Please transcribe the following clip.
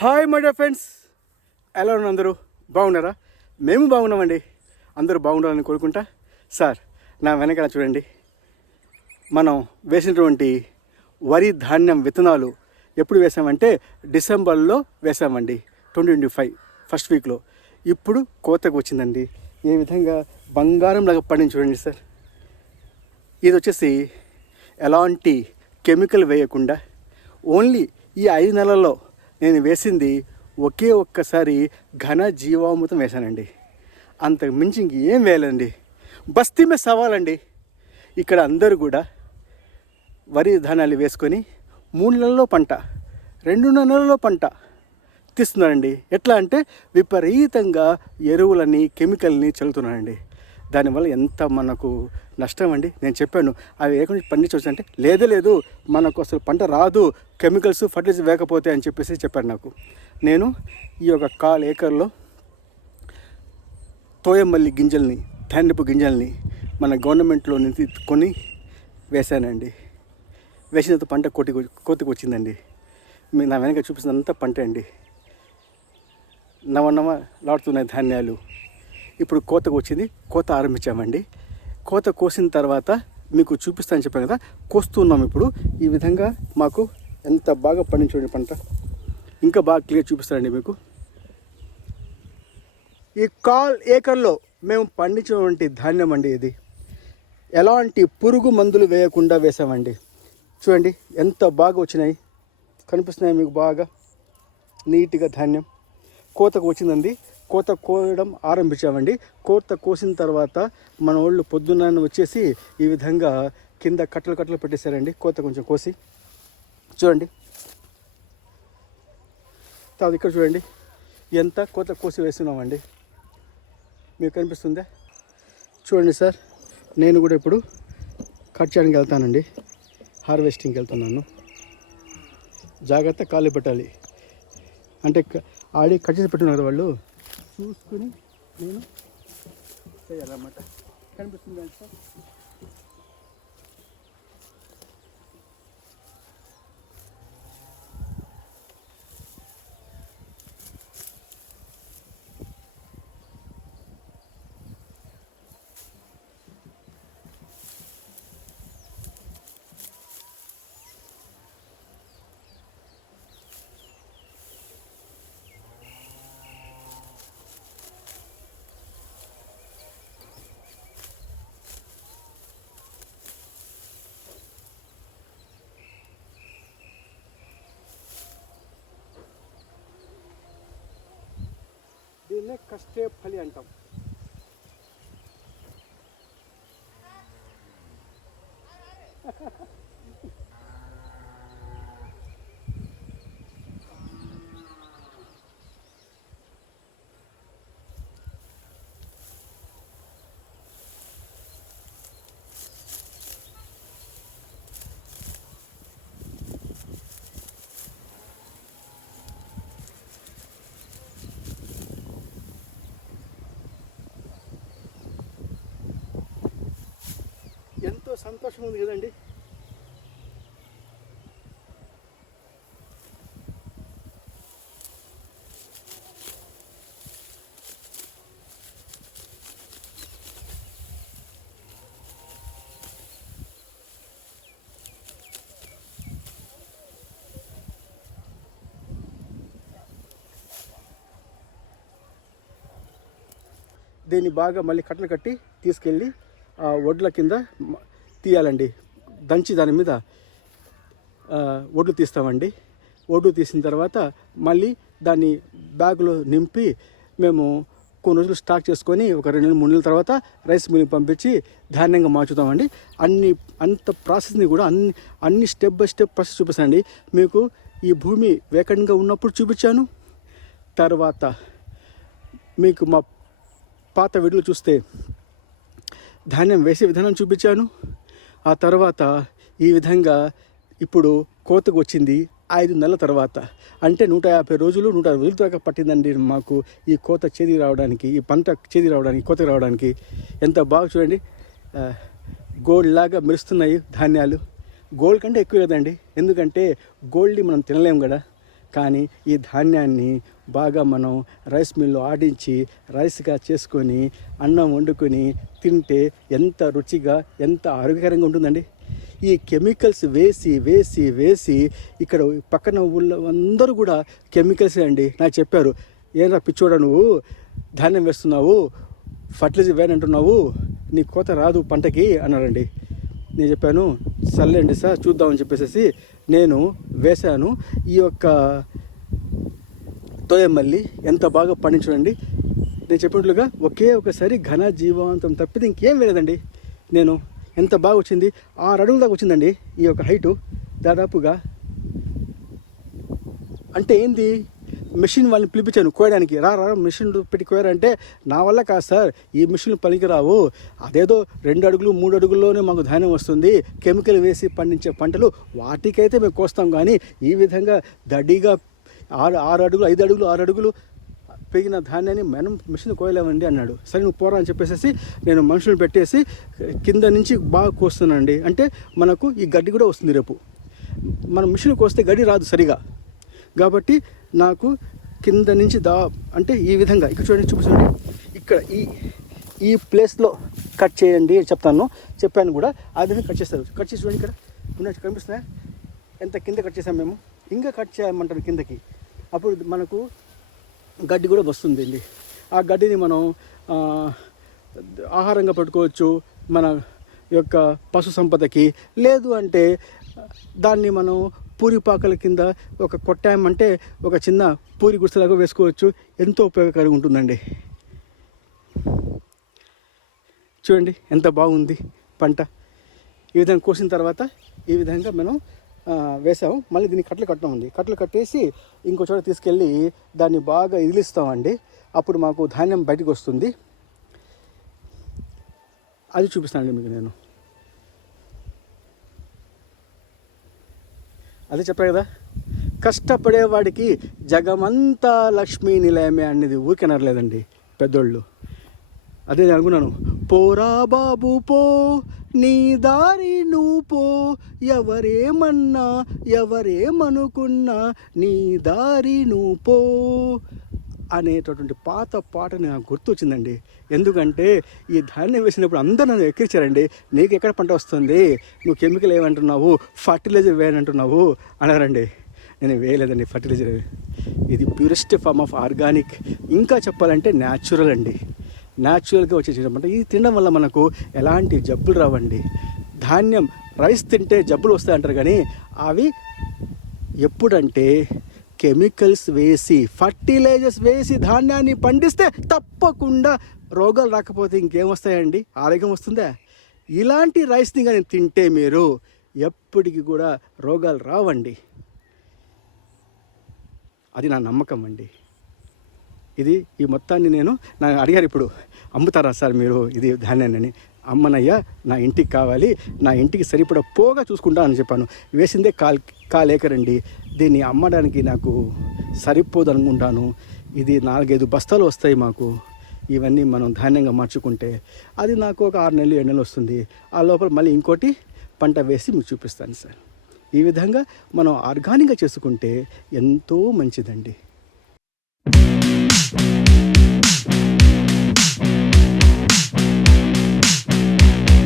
Hi my dear friends, ఎలా ఉన్నారు అందరూ? బాగున్నారా? మేము బాగున్నామండి. అందరూ బాగుండాలని కోరుకుంటా. సార్, నా వెనకాల చూడండి, మనం వేసినటువంటి వరి ధాన్యం విత్తనాలు ఎప్పుడు వేసామంటే డిసెంబర్లో వేసామండి, 2025 ఫస్ట్ వీక్లో. ఇప్పుడు కోతకు వచ్చిందండి. ఏ విధంగా బంగారంలాగా పండింది చూడండి సార్. ఇది వచ్చేసి ఎలాంటి కెమికల్ వేయకుండా ఓన్లీ ఈ 5 నెలల్లో నేను వేసింది ఒకే ఒక్కసారి ఘన జీవామృతం వేశానండి. అంతకు మించి ఇంకేం వేయాలండి. బస్తీ మీద సవాలండి. ఇక్కడ అందరూ కూడా వరి ధాన్యాలు వేసుకొని 3 నెలల్లో పంట, 2 నెలల్లో పంట తీస్తున్నారండి. ఎట్లా అంటే విపరీతంగా ఎరువులని కెమికల్ని చల్లుతున్నారండి. దానివల్ల ఎంత మనకు నష్టం అండి. నేను చెప్పాను అవి ఏకుండా పండించవచ్చు అంటే లేదు మనకు అసలు పంట రాదు కెమికల్స్ ఫర్టిలైజర్ వేయకపోతే అని చెప్పారు నాకు. నేను ఈ యొక్క 1/4 ఏకర్లో తోయమల్లి గింజల్ని, ధాన్యపు గింజల్ని మన గవర్నమెంట్లో నుంచి కొని వేశానండి. వేసినంత పంట కోతికి వచ్చిందండి. నా వెనక చూపిస్తున్నంత పంట అండి. లాడుతున్నాయి ధాన్యాలు. ఇప్పుడు కోతకు వచ్చింది. కోత ఆరంభించామండి. కోత కోసిన తర్వాత మీకు చూపిస్తానని చెప్పాను కదా, కోస్తున్నాం ఇప్పుడు. ఈ విధంగా మాకు ఎంత బాగా పండించండి పంట. ఇంకా బాగా క్లియర్ చూపిస్తానండి మీకు. ఈ 1/4 ఏకర్లో మేము పండించినటువంటి ధాన్యం అండి ఇది. ఎలాంటి పురుగు మందులు వేయకుండా వేసామండి. చూడండి ఎంత బాగా వచ్చినాయి, కనిపిస్తున్నాయి మీకు బాగా నీట్గా ధాన్యం. కోతకు వచ్చిందండి. కోత కోయడం ఆరంభించామండి. కోత కోసిన తర్వాత మన వాళ్ళు పొద్దున్న వచ్చేసి ఈ విధంగా కింద కట్టలు పెట్టేశారండి. కోత కొంచెం కోసి చూడండి. తర్వాత ఇక్కడ చూడండి ఎంత కోత కోసి వేస్తున్నామండి. మీకు కనిపిస్తుందా? చూడండి సార్, నేను కూడా ఇప్పుడు కట్ చేయడానికి వెళ్తానండి. హార్వెస్టింగ్కి వెళ్తున్నాను. జాగ్రత్త కాళ్ళు పెట్టాలి. అంటే ఆడి కట్ చేసి పెట్టున్నారు వాళ్ళు, చూసుకుని నేను చేయాలన్నమాట. కనిపిస్తుంది సార్. దీన్నే కష్టే ఫలి అంటాం. ఎంతో సంతోషం ఉంది కదండి. దీన్ని బాగా మళ్ళీ కట్టలు కట్టి తీసుకెళ్ళి వడ్ల కింద తీయాలండి. దంచి దాని మీద ఒడ్లు తీస్తామండి. ఒడ్లు తీసిన తర్వాత మళ్ళీ దాన్ని బ్యాగులో నింపి మేము కొన్ని రోజులు స్టాక్ చేసుకొని ఒక 2 నెలలు 3 నెలల తర్వాత రైస్ మిల్కి పంపించి ధాన్యంగా మార్చుతామండి. అంత ప్రాసెస్ని కూడా అన్ని స్టెప్ బై స్టెప్ ప్రాసెస్ చూపిస్తానండి. మీకు ఈ భూమి వేకంగా ఉన్నప్పుడు చూపించాను. తర్వాత మీకు మా పాత వీడియోలు చూస్తే ధాన్యం వేసే విధానం చూపించాను. ఆ తర్వాత ఈ విధంగా ఇప్పుడు కోతకు వచ్చింది 5 నెలల తర్వాత. అంటే 150 రోజులు 160 రోజుల దాకా పట్టిందండి మాకు ఈ కోత చేతి రావడానికి, ఈ పంట చేతి రావడానికి, కోతకు రావడానికి. ఎంత బాగా చూడండి, గోల్డ్ లాగా మెరుస్తున్నాయి ధాన్యాలు. గోల్డ్ కంటే ఎక్కువ కదండి, ఎందుకంటే గోల్డ్ని మనం తినలేము కదా. కానీ ఈ ధాన్యాన్ని బాగా మనం రైస్ మిల్లు ఆడించి రైస్గా చేసుకొని అన్నం వండుకొని తింటే ఎంత రుచిగా ఎంత ఆరోగ్యకరంగా ఉంటుందండి. ఈ కెమికల్స్ వేసి వేసి వేసి ఇక్కడ పక్కన ఊళ్ళో అందరూ కూడా కెమికల్సే అండి. నాకు చెప్పారు, ఏంరా పిచ్చోడా నువ్వు ధాన్యం వేస్తున్నావు, ఫర్టిలైజర్ వేయనంటున్నావు, నీ కోత రాదు పంటకి అన్నారండి. నేను చెప్పాను సర్లేండి సార్ చూద్దామని చెప్పేసి నేను వేశాను. ఈ యొక్క తోయమల్లి ఎంత బాగా పండించడండి. నేను చెప్పినట్లుగా ఒకే ఒకసారి ఘన జీవాంతం తప్పితే ఇంకేం వేయలేదండి. నేను ఎంత బాగా వచ్చింది, 6 అడుగుల దాకా వచ్చిందండి ఈ యొక్క హైటు దాదాపుగా. అంటే ఏంది, మిషన్ వాళ్ళని పిలిపించాను కోయడానికి. రా మిషన్ పెట్టి కోయారంటే నా వల్ల కాదు సార్, ఈ మిషన్లు పనికిరావు, అదేదో 2 అడుగులు 3 అడుగుల్లోనే మాకు ధాన్యం వస్తుంది, కెమికల్ వేసి పండించే పంటలు వాటికైతే మేము కోస్తాం, కానీ ఈ విధంగా దడిగా 6 అడుగులు 5 అడుగులు 6 అడుగులు పెరిగిన ధాన్యాన్ని మనం మిషన్ కోయలేమండి అన్నాడు. సరే నువ్వు పోరా అని చెప్పేసి నేను మనుషులను పెట్టేసి కింద నుంచి బాగా కోస్తున్నానండి. అంటే మనకు ఈ గడ్డి కూడా వస్తుంది రేపు. మనం మిషన్ కోస్తే గడ్డి రాదు సరిగా, కాబట్టి నాకు కింద నుంచి అంటే ఈ విధంగా ఇక్కడ చూడండి, చూపించండి, ఇక్కడ ఈ ప్లేస్లో కట్ చేయండి చెప్పాను కూడా. ఆ విధంగా కట్ చేస్తారు. కట్ చేసి చూడండి, ఇక్కడ ఉన్నట్టు కనిపిస్తున్నాయి ఎంత కింద కట్ చేసాం మేము. ఇంకా కట్ చేయమంటారు కిందకి, అప్పుడు మనకు గడ్డి కూడా వస్తుంది అండి. ఆ గడ్డిని మనం ఆహారంగా పెట్టుకోవచ్చు మన యొక్క పశు సంపదకి. లేదు అంటే దాన్ని మనం పూరిపాకల కింద ఒక కొట్టామంటే ఒక చిన్న పూరి గుడిసెలాగా వేసుకోవచ్చు. ఎంతో ఉపయోగకరంగా ఉంటుందండి. చూడండి ఎంత బాగుంది పంట. ఈ విధంగా కోసిన తర్వాత ఈ విధంగా మనం వేసాము. మళ్ళీ దీన్ని కట్టలు కట్టమండి. కట్టలు కట్టేసి ఇంకో చోట తీసుకెళ్ళి దాన్ని బాగా ఇదిలిస్తామండి. అప్పుడు మాకు ధాన్యం బయటకు వస్తుంది. అది చూపిస్తానండి మీకు నేను. అదే చెప్పాను కదా, కష్టపడేవాడికి జగమంతా లక్ష్మీ నిలయమే అనేది ఊరికే అనర్లేదండి పెద్దోళ్ళు. అదే నేను అనుకున్నాను, పోరా బాబు పో నీ దారి నువ్వు పో, ఎవరేమనుకున్నా నీ దారి నువ్వు పో అనేటటువంటి పాట నాకు గుర్తొచ్చిందండి. ఎందుకంటే ఈ ధాన్యం వేసినప్పుడు అందరూ నన్ను ఎక్కిరించారండి. నీకు ఎక్కడ పంట వస్తుంది, నువ్వు కెమికల్ ఏమంటున్నావు, ఫర్టిలైజర్ వేయనంటున్నావు అన్నారండి. నేను వేయలేదండి ఫర్టిలైజర్. ఇది ప్యూరెస్ట్ ఫార్మ్ ఆఫ్ ఆర్గానిక్, ఇంకా చెప్పాలంటే న్యాచురల్ అండి. న్యాచురల్గా వచ్చేసేటమాట. ఇది తినడం వల్ల మనకు ఎలాంటి జబ్బులు రావండి. ధాన్యం రైస్ తింటే జబ్బులు వస్తాయంటారు, కానీ అవి ఎప్పుడంటే కెమికల్స్ వేసి ఫర్టిలైజర్స్ వేసి ధాన్యాన్ని పండిస్తే తప్పకుండా రోగాలు రాకపోతే ఇంకేమొస్తాయండి, ఆరోగ్యం వస్తుందా? ఇలాంటి రైస్ని కానీ తింటే మీరు ఎప్పటికీ కూడా రోగాలు రావండి. అది నా నమ్మకం అండి. ఇది ఈ మొత్తాన్ని నేను అడిగారు, ఇప్పుడు అమ్ముతారా సార్ మీరు ఇది ధాన్యాన్ని? అమ్మనయ్యా, నా ఇంటికి కావాలి, నా ఇంటికి సరిపడా పోగా చూసుకుంటా అని చెప్పాను. వేసిందే 1/4 ఏకరండి. దీన్ని అమ్మడానికి నాకు సరిపోదు అనుకుంటాను. ఇది 4-5 బస్తాలు వస్తాయి మాకు. ఇవన్నీ మనం ధాన్యంగా మార్చుకుంటే అది నాకు ఒక 6 నెలలు 7 నెలలు వస్తుంది. ఆ లోపల మళ్ళీ ఇంకోటి పంట వేసి మీకు చూపిస్తాను సార్. ఈ విధంగా మనం ఆర్గానిక్గా చేసుకుంటే ఎంతో మంచిదండి.